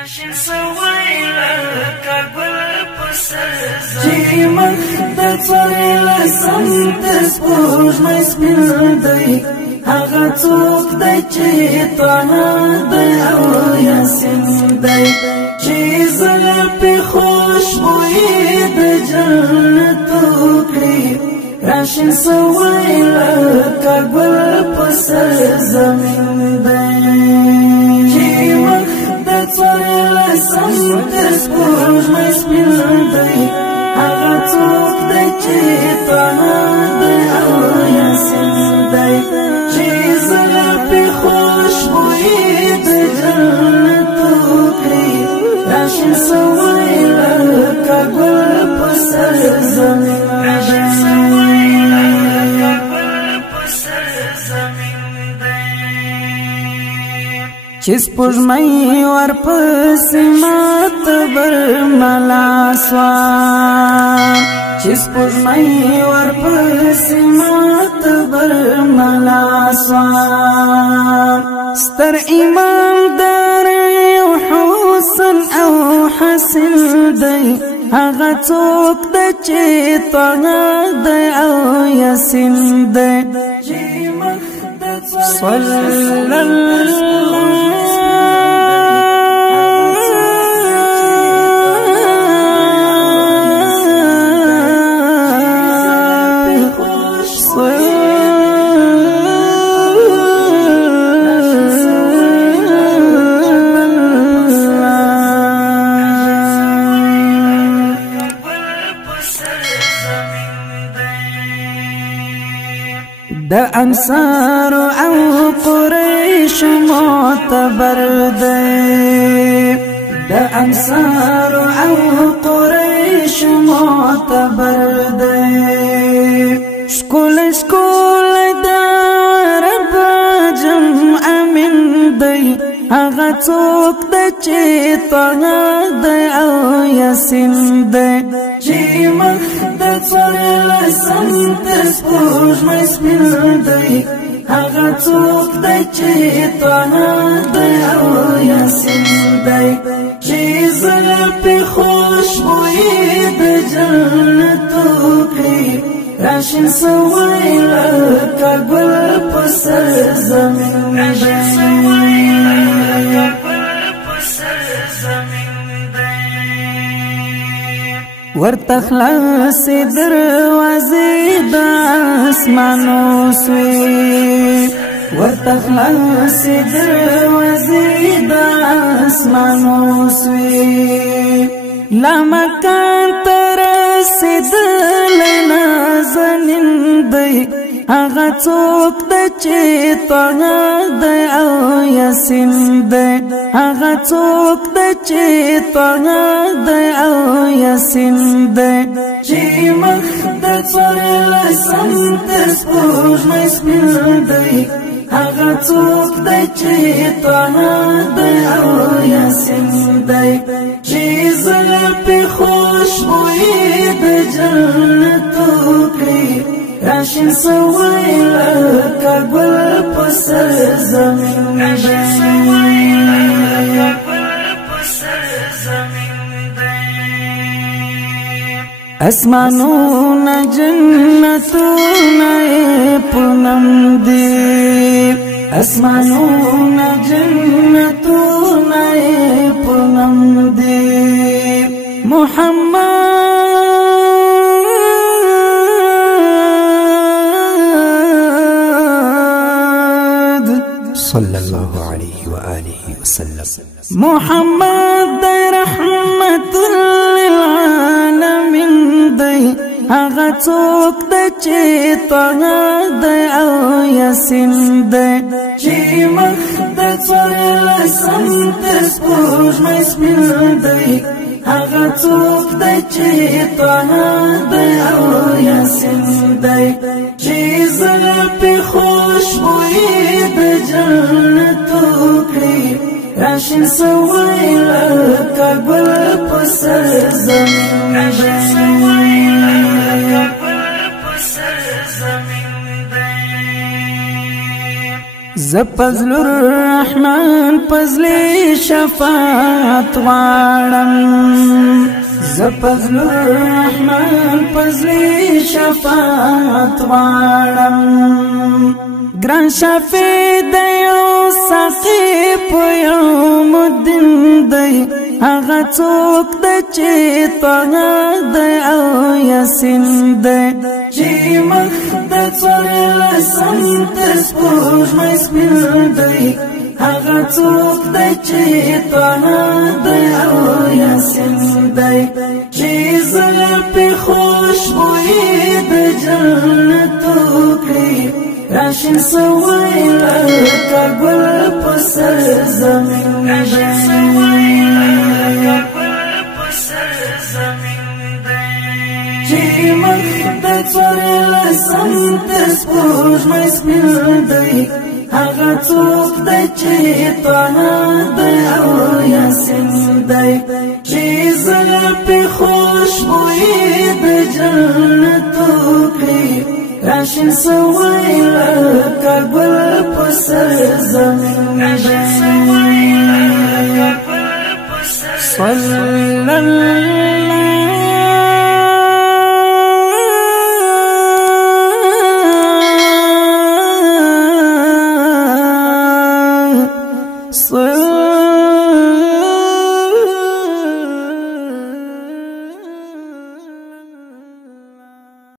راشن سوی لکه ګل په سر زمین چې مخ د څوارلسم د سپوږمۍ سپین دی هغه څوک دی چې طه دی او یاسین دی چې زلفې خوشبویي د جنت وکړي راشن سوی لکه ګل په سر زمین دی چې مخ د څوارلسم د سپوږمۍ سپین دی هغه څوک دی چې طه دی او یاسین دی چې زلفې خوشبویي د جنت وکړي راشن سوی لکه ګل په سر زمین چې سپوږمۍ ورپسې ماته برملا سوه چې سپوږمۍ ورپسې ماته برملا سوه ستر ایماندار یو حسن او حسن دی هغه څوک دی چې طه دی او یاسین دی صلی د انصار او قریش معتبر دی د انصار او قریش معتبر دی شکول شکول د عرب جمع من دی هغه څوک دی چې طه دی او یاسین دی چې مخ د څوارلسم د سپوږمۍ سپین دی هغه څوک دی چې طه دی او یاسین دی چې زلفې خوشبویي د جنت وکړي راشن سوی لکه ګل په سر زمین دی ورته خلاصې دروازې د اسمانو سوې ورته خلاصې دروازې د اسمانو سوې لا مکان ته رسېدلی نازنین دی هغه څوک دی چې طه دی او یاسین دی هغه څوک دی چې طه دی او یاسین دی چې مخ د څوارلسم د سپوږمۍ سپین دی هغه څوک دی چې طه دی او یاسین دی چې زلفې خوشبویي د جنت وکړي راشن سوی لکه ګل په سر زمین اسمانونه جنتونه په نوم دي اسمانونه جنتونه په نوم دي محمد صلى الله عليه وآله وسلم محمد رحمت للعالمین دی هغه څوک دی چې طه دی او یاسین دی چې مخ د څوارلسم د سپوږمۍ سپین دی هغه څوک دی چې طه دی او یاسین دی چې زلفې خوشبویي د جنت وکړي راشن سوی لکه ګل په سر زمین زپزل الرحمن پزلی شفاعت غواړم زپزل الرحمن پزلی شفاعت غواړم ګران شفیع دی او ساقي په یوم الدین دی هغه څوک دی چې طه دی او یاسین دی چې مخ د څوارلسم تر سپوږمۍ سپین دی هغه څوک دی چې طه دی او یاسین دی چې زړه پې خوشبويي د جنت وکړي راشن سوی لکه ګل په سر زمین دی چې مخ د څوارلسم تر سپوږمۍ سپین دی هغه څوک دی چې طه دی او یاسین دی چې زړه پې خوشبويي د جنت وکړي راشن سوی لکه ګل په سر زمین دی صلی